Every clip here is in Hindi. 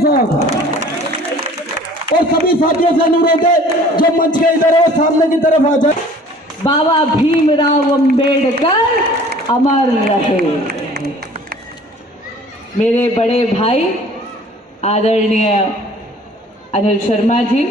साहब। और सभी साथियों से अनुरोध है जो मंच के इधर है वो सामने की तरफ आ जाए। बाबा भीमराव अंबेडकर अमर रहे। मेरे बड़े भाई आदरणीय अनिल शर्मा जी,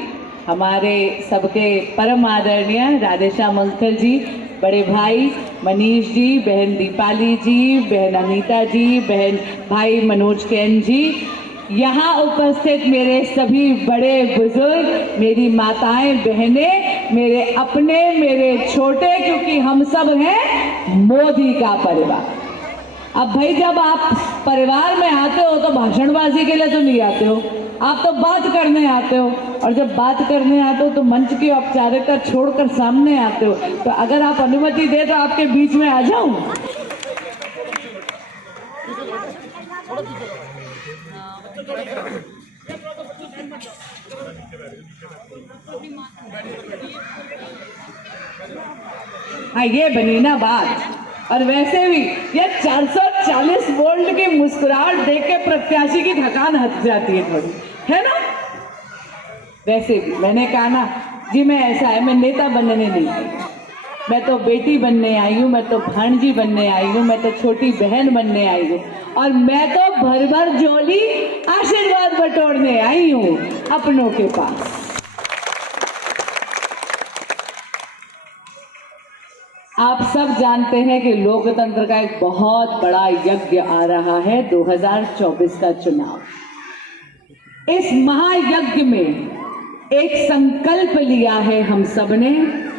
हमारे सबके परम आदरणीय राधेश्याम अंकल जी, बड़े भाई मनीष जी, बहन दीपाली जी, बहन अनीता जी, बहन भाई मनोज कैन जी, यहाँ उपस्थित मेरे सभी बड़े बुजुर्ग, मेरी माताएं बहनें, मेरे अपने, मेरे छोटे, क्योंकि हम सब हैं मोदी का परिवार। अब भाई जब आप परिवार में आते हो तो भाषणबाजी के लिए तो नहीं आते हो, आप तो बात करने आते हो। और जब बात करने आते हो तो मंच की औपचारिकता छोड़कर सामने आते हो। तो अगर आप अनुमति दे तो आपके बीच में आ जाऊं। हाँ, ये बनी ना बात। और वैसे भी ये 440 वोल्ट की मुस्कुराहट देख के प्रत्याशी की थकान हट जाती है थोड़ी, है ना। वैसे भी मैंने कहा ना जी, मैं ऐसा है, मैं नेता बनने नहीं आई, मैं तो बेटी बनने आई हूँ, मैं तो भांजी बनने आई हूँ, मैं तो छोटी बहन बनने आई हूँ, और मैं तो भर भर झोली आशीर्वाद बटोरने आई हूँ अपनों के पास। आप सब जानते हैं कि लोकतंत्र का एक बहुत बड़ा यज्ञ आ रहा है, 2024 का चुनाव। इस महायज्ञ में एक संकल्प लिया है हम सब ने,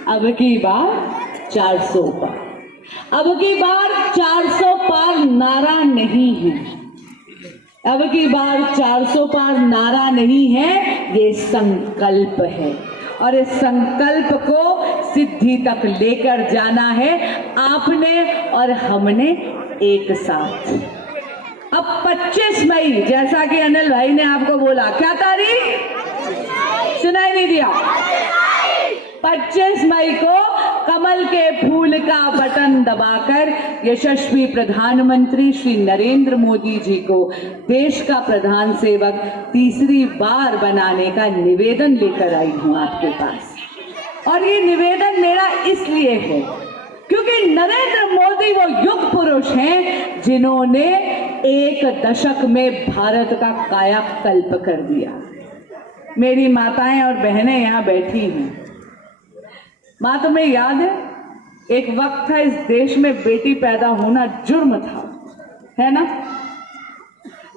अब की बार 400 पार। अब की बार 400 पार नारा नहीं है, अब की बार 400 पार नारा नहीं है, ये संकल्प है। और इस संकल्प को सिद्धि तक लेकर जाना है आपने और हमने एक साथ। अब 25 मई, जैसा कि अनिल भाई ने आपको बोला, क्या तारीख सुनाई नहीं दिया, 25 मई को कमल के फूल का बटन दबाकर यशस्वी प्रधानमंत्री श्री नरेंद्र मोदी जी को देश का प्रधान सेवक तीसरी बार बनाने का निवेदन लेकर आई हूं आपके पास। और ये निवेदन मेरा इसलिए है क्योंकि नरेंद्र मोदी वो युग पुरुष हैं जिन्होंने एक दशक में भारत का कायाकल्प कर दिया। मेरी माताएं और बहनें यहाँ बैठी हैं। माँ, तुम्हें याद है एक वक्त था इस देश में बेटी पैदा होना जुर्म था, है ना।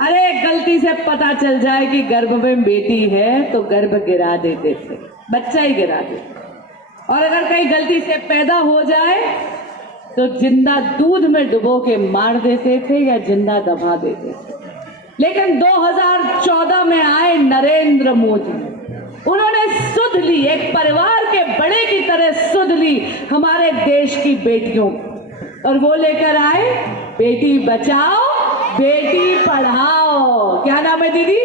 अरे गलती से पता चल जाए कि गर्भ में बेटी है तो गर्भ गिरा देते थे, बच्चा ही गिरा देते। और अगर कहीं गलती से पैदा हो जाए तो जिंदा दूध में डुबो के मार देते थे या जिंदा दबा देते थे। लेकिन 2014 में आए नरेंद्र मोदी, उन्होंने सुध ली, एक परिवार के बड़े की तरह सुध ली हमारे देश की बेटियों, और वो लेकर आए बेटी बचाओ बेटी पढ़ाओ। क्या नाम है दीदी?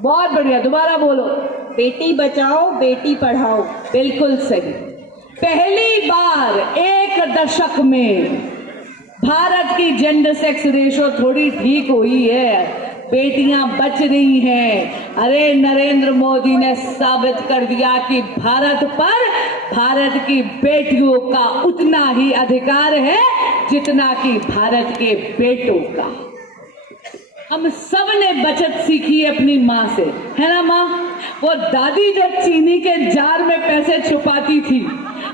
बहुत बढ़िया, दोबारा बोलो। बेटी बचाओ बेटी पढ़ाओ। बिल्कुल सही। पहली बार एक दशक में भारत की जेंडर सेक्स रेशो थोड़ी ठीक हुई है, बेटियां बच रही हैं। अरे नरेंद्र मोदी ने साबित कर दिया कि भारत पर भारत की बेटियों का उतना ही अधिकार है जितना कि भारत के बेटों का। हम सब ने बचत सीखी है अपनी माँ से, है ना माँ। वो दादी जो चीनी के जार में पैसे छुपाती थी,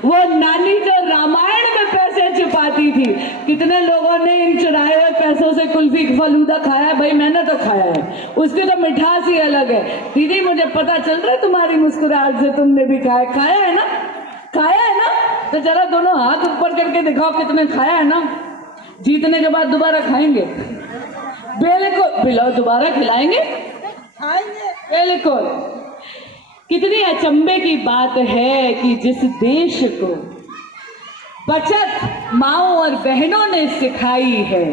वो नानी जो रामायण में पैसे छुपाती थी। कितने लोगों ने इन चुराए हुए पैसों से कुल्फी फलूदा खाया? भाई मैंने तो खाया है, उसकी तो मिठास ही अलग है। दीदी मुझे पता चल रहा है तुम्हारी मुस्कुराहट से तुमने भी खाया है ना, खाया है ना। तो जरा दोनों हाथ ऊपर करके दिखाओ कितने खाया है ना। जीतने के बाद दोबारा खाएंगे? बिल्कुल, बिल्कुल दोबारा खिलाएंगे, बिल्कुल। कितनी अचंभे की बात है कि जिस देश को बचत माओं और बहनों ने सिखाई है,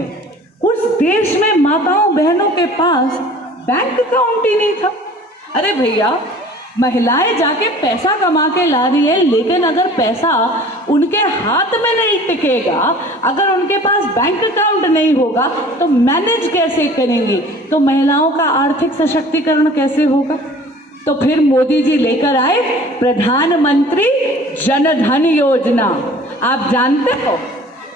उस देश में माताओं बहनों के पास बैंक अकाउंट ही नहीं था। अरे भैया, महिलाएं जाके पैसा कमा के ला रही है, लेकिन अगर पैसा उनके हाथ में नहीं टिकेगा, अगर उनके पास बैंक अकाउंट नहीं होगा तो मैनेज कैसे करेंगी? तो महिलाओं का आर्थिक सशक्तिकरण कैसे होगा? तो फिर मोदी जी लेकर आए प्रधानमंत्री जन धन योजना। आप जानते हो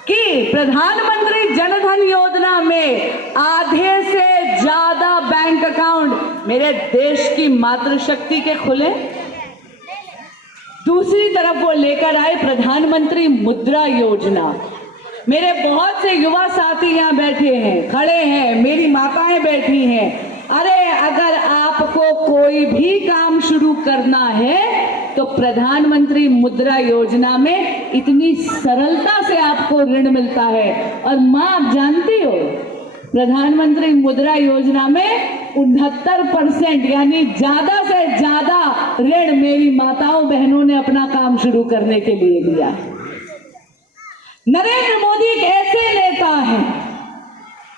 कि प्रधानमंत्री जन धन योजना में आधे से ज्यादा बैंक अकाउंट मेरे देश की मातृशक्ति के खुले। दूसरी तरफ वो लेकर आए प्रधानमंत्री मुद्रा योजना। मेरे बहुत से युवा साथी यहाँ बैठे हैं, खड़े हैं, मेरी माताएं बैठी हैं। अरे अगर आपको कोई भी काम शुरू करना है तो प्रधानमंत्री मुद्रा योजना में इतनी सरलता से आपको ऋण मिलता है। और माँ, आप जानती हो प्रधानमंत्री मुद्रा योजना में 69% यानी ज्यादा से ज्यादा ऋण मेरी माताओं बहनों ने अपना काम शुरू करने के लिए लिया है। नरेंद्र मोदी एक ऐसे नेता हैं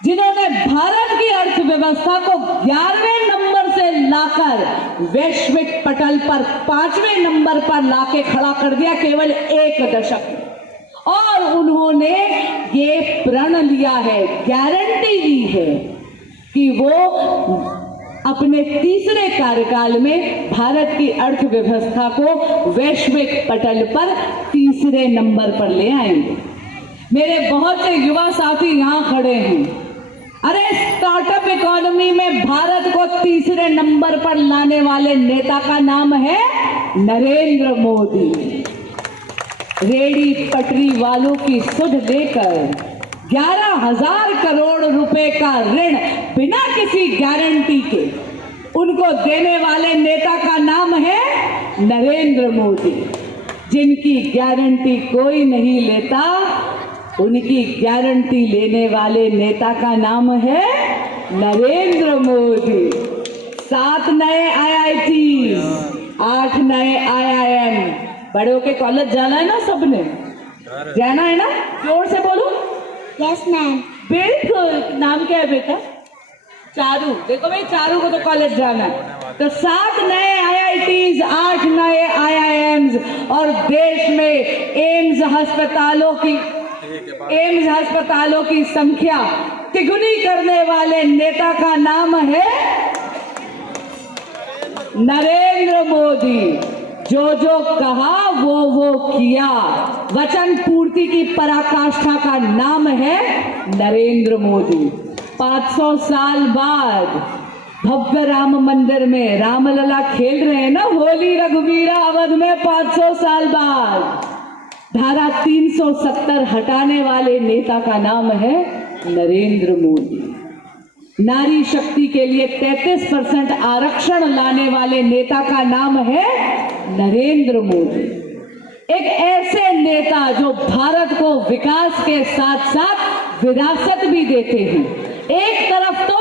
जिन्होंने भारत की अर्थव्यवस्था को 11वें नंबर से लाकर वैश्विक पटल पर 5वें नंबर पर लाके खड़ा कर दिया केवल 1 दशक में। और उन्होंने ये प्रण लिया है, गारंटी ली है कि वो अपने तीसरे कार्यकाल में भारत की अर्थव्यवस्था को वैश्विक पटल पर 3रे नंबर पर ले आएंगे। मेरे बहुत से युवा साथी यहाँ खड़े हैं। अरे स्टार्टअप इकोनॉमी में भारत को 3रे नंबर पर लाने वाले नेता का नाम है नरेंद्र मोदी। रेडी पटरी वालों की सुध लेकर 11,000 करोड़ रुपए का ऋण बिना किसी गारंटी के उनको देने वाले नेता का नाम है नरेंद्र मोदी। जिनकी गारंटी कोई नहीं लेता, उनकी गारंटी लेने वाले नेता का नाम है नरेंद्र मोदी। 7 नए IIT, 8 नए IIM। बड़े होके कॉलेज जाना है ना, सबने जाना है ना? जोर से बोलो। Yes ma'am. बिल्कुल। नाम क्या है बेटा? चारू। देखो भाई, चारू को तो कॉलेज जाना है। तो 7 नए IITs, 8 नए IIMs और देश में एम्स अस्पतालों की संख्या तिगुनी करने वाले नेता का नाम है नरेंद्र मोदी। जो जो कहा वो किया। वचन पूर्ति की पराकाष्ठा का नाम है नरेंद्र मोदी। 500 साल बाद भव्य राम मंदिर में रामलला खेल रहे हैं ना, होली रघुवीरा अवध में 500 साल बाद। धारा 370 हटाने वाले नेता का नाम है नरेंद्र मोदी। नारी शक्ति के लिए 33% आरक्षण लाने वाले नेता का नाम है नरेंद्र मोदी। एक ऐसे नेता जो भारत को विकास के साथ साथ विरासत भी देते हैं। एक तरफ तो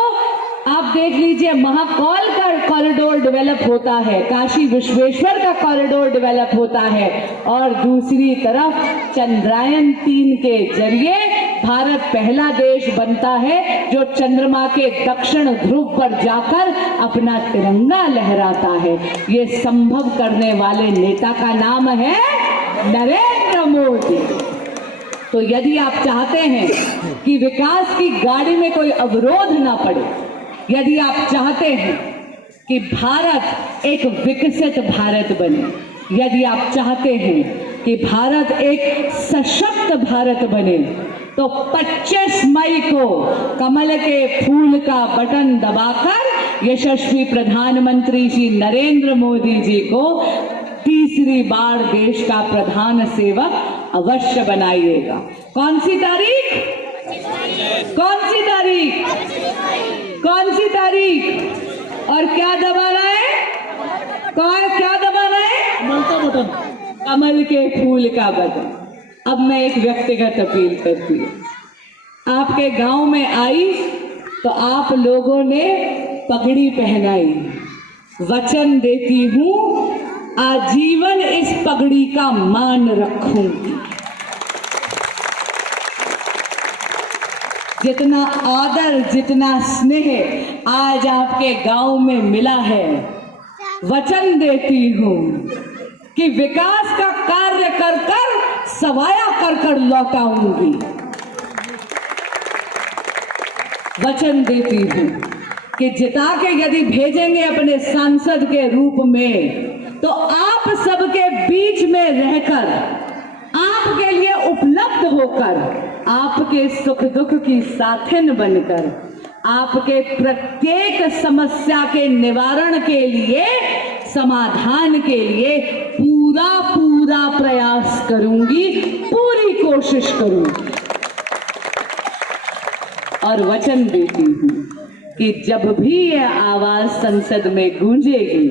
आप देख लीजिए, महाकाल का कॉरिडोर डेवलप होता है, काशी विश्वेश्वर का कॉरिडोर डेवलप होता है, और दूसरी तरफ चंद्रयान 3 के जरिए भारत पहला देश बनता है जो चंद्रमा के दक्षिण ध्रुव पर जाकर अपना तिरंगा लहराता है। ये संभव करने वाले नेता का नाम है नरेंद्र मोदी। तो यदि आप चाहते हैं कि विकास की गाड़ी में कोई अवरोध ना पड़े, यदि आप चाहते हैं कि भारत एक विकसित भारत बने, यदि आप चाहते हैं कि भारत एक सशक्त भारत बने, तो 25 मई को कमल के फूल का बटन दबाकर यशस्वी प्रधानमंत्री श्री नरेंद्र मोदी जी को तीसरी बार देश का प्रधान सेवक अवश्य बनाइएगा। कौन सी तारीख? कौन सी तारीख? कौन सी तारीख? और क्या दबाना है? क्या दबाना है? कमल का बटन, कमल के फूल का बटन। अब मैं एक व्यक्तिगत अपील करती हूँ। आपके गांव में आई तो आप लोगों ने पगड़ी पहनाई। वचन देती हूँ आजीवन इस पगड़ी का मान रखूंगी। जितना आदर, जितना स्नेह आज आपके गांव में मिला है, वचन देती हूं कि विकास का कार्य कर कर सवाया कर कर लौटाऊंगी। वचन देती हूं कि जिता के यदि भेजेंगे अपने सांसद के रूप में तो आप सबके बीच में रहकर, आपके लिए उपलब्ध होकर, आपके सुख दुख की साथिन बनकर, आपके प्रत्येक समस्या के निवारण के लिए, समाधान के लिए पूरा पूरा प्रयास करूंगी, पूरी कोशिश करूंगी। और वचन देती हूं कि जब भी यह आवाज संसद में गूंजेगी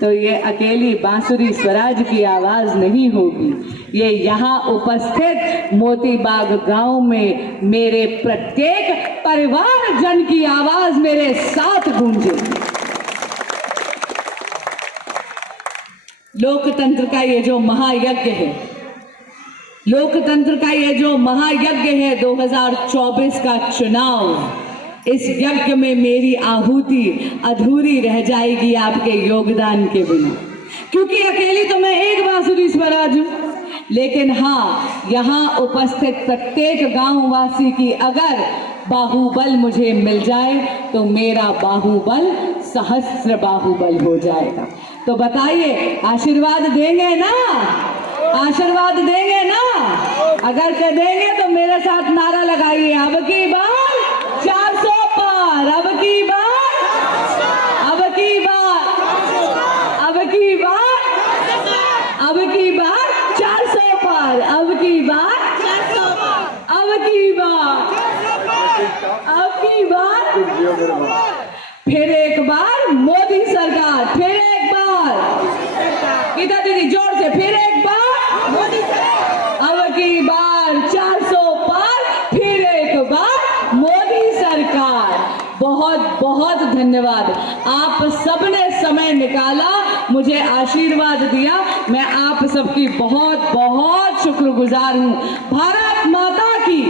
तो ये अकेली बांसुरी स्वराज की आवाज नहीं होगी, ये यहाँ उपस्थित मोतीबाग गांव में मेरे प्रत्येक परिवार जन की आवाज मेरे साथ गूंजेगी। लोकतंत्र का ये जो महायज्ञ है, लोकतंत्र का ये जो महायज्ञ है 2024 का चुनाव, इस यज्ञ में मेरी आहुति अधूरी रह जाएगी आपके योगदान के बिना, क्योंकि अकेली तो मैं एक बांसुरी स्वराज हूं। लेकिन हाँ, यहाँ उपस्थित प्रत्येक गांववासी की अगर बाहुबल मुझे मिल जाए तो मेरा बाहुबल सहस्त्र बाहुबल हो जाएगा। तो बताइए, आशीर्वाद देंगे ना? आशीर्वाद देंगे ना? अगर के देंगे तो मेरे साथ नारा लगाइए, अब की बार 400 पार, अब की बार, अब की बार, अब की बार, अब की बार 400 पार, अब की बार, अब की बार, अब की बार, फिर एक बार मोदी सरकार, फिर एक बार, गीता दीदी जोर से, फिर एक बार मोदी सरकार, अब की बार 400 पार, फिर एक बार मोदी सरकार। बहुत बहुत धन्यवाद, आप सबने समय निकाला, मुझे आशीर्वाद दिया, मैं आप सबकी बहुत बहुत शुक्रगुजार हूं। भारत माता की